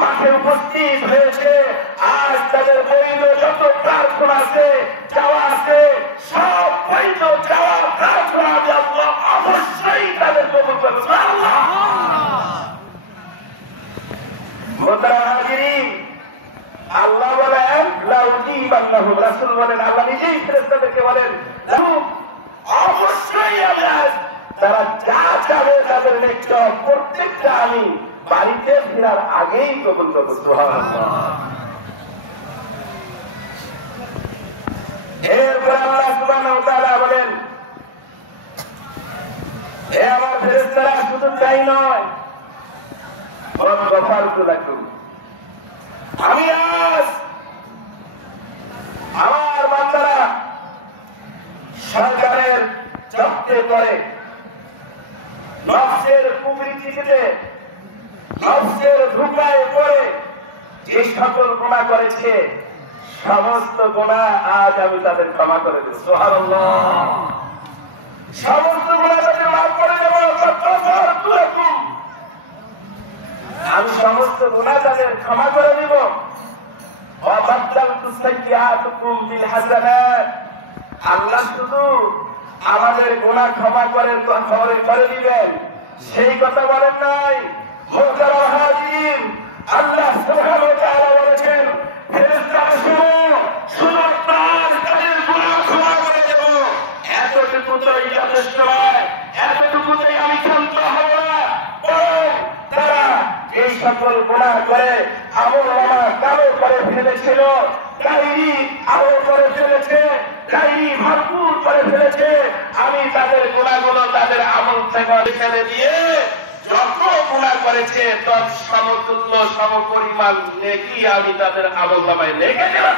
মাঠে উপস্থিত হয়েছে। আজ তাদের বৈধ যত প্রার্থনা আছে, চাওয়া আছে, সব বৈধ চাওয়া প্রার্থনা আমি আল্লাহ অবশ্যই তাদের কবুল করব। আল্লাহ বলেন রাসূল বলেন, আল্লাহ নিজেই ফেরেশতাদেরকে বলেন অবশ্যই তারা যা চাবে তাদের নেকটা প্রত্যেকটা আমি বাড়িতে ফেরার আগেই কবুল করব। সুবহানাল্লাহ। এরপর আল্লাহ সুবহানাহু ওয়া তাআলা বলেন, হে আমার ফেরেশতারা, শুধু তাই নয়, আমি আজ আমার বান্দারা সরকারের জব্দে করে নফসের কুবৃত্তিতে, নফসের ধোঁকায় পড়ে যে সকল গুনাহ করেছে, সমস্ত গুনাহ আজ আমি তাদের ক্ষমা করে দেব। সুবহানাল্লাহ। সমস্ত গুনাহ তাদের মাফ করে দেব। আমি সমস্ত গুনাহ তাদের ক্ষমা করে দিব। আল্লাহ শুধু আমাদের গুনাহ ক্ষমা করে দিবেন সেই কথা বলেন নাই। মুহতারাম হাজির, আল্লাহ সুবহানাহু ওয়া তাআলা বলেছেন, ফেরেশতারা শুধু তাদের গুনাহ ক্ষমা করে দেব। এতটুকুই যথেষ্ট নয়, এতটুকুতেই আমি ক্ষান্ত হব না। তারা এই সকল গুনাহ করে আমলনামা কালো করে ফেলেছিল, ডায়েরি আলো করে ফেলেছে, ডায়েরি ভরপুর করে ফেলেছে। আমি তাদের গুনাহগুলো তাদের আমল থেকে ফেলে দিয়ে যত গুনাহ করেছে তৎ সমতুল্য সমপরিমাণ নেকি আমি তাদের আমলনামায় লিখে দিলাম।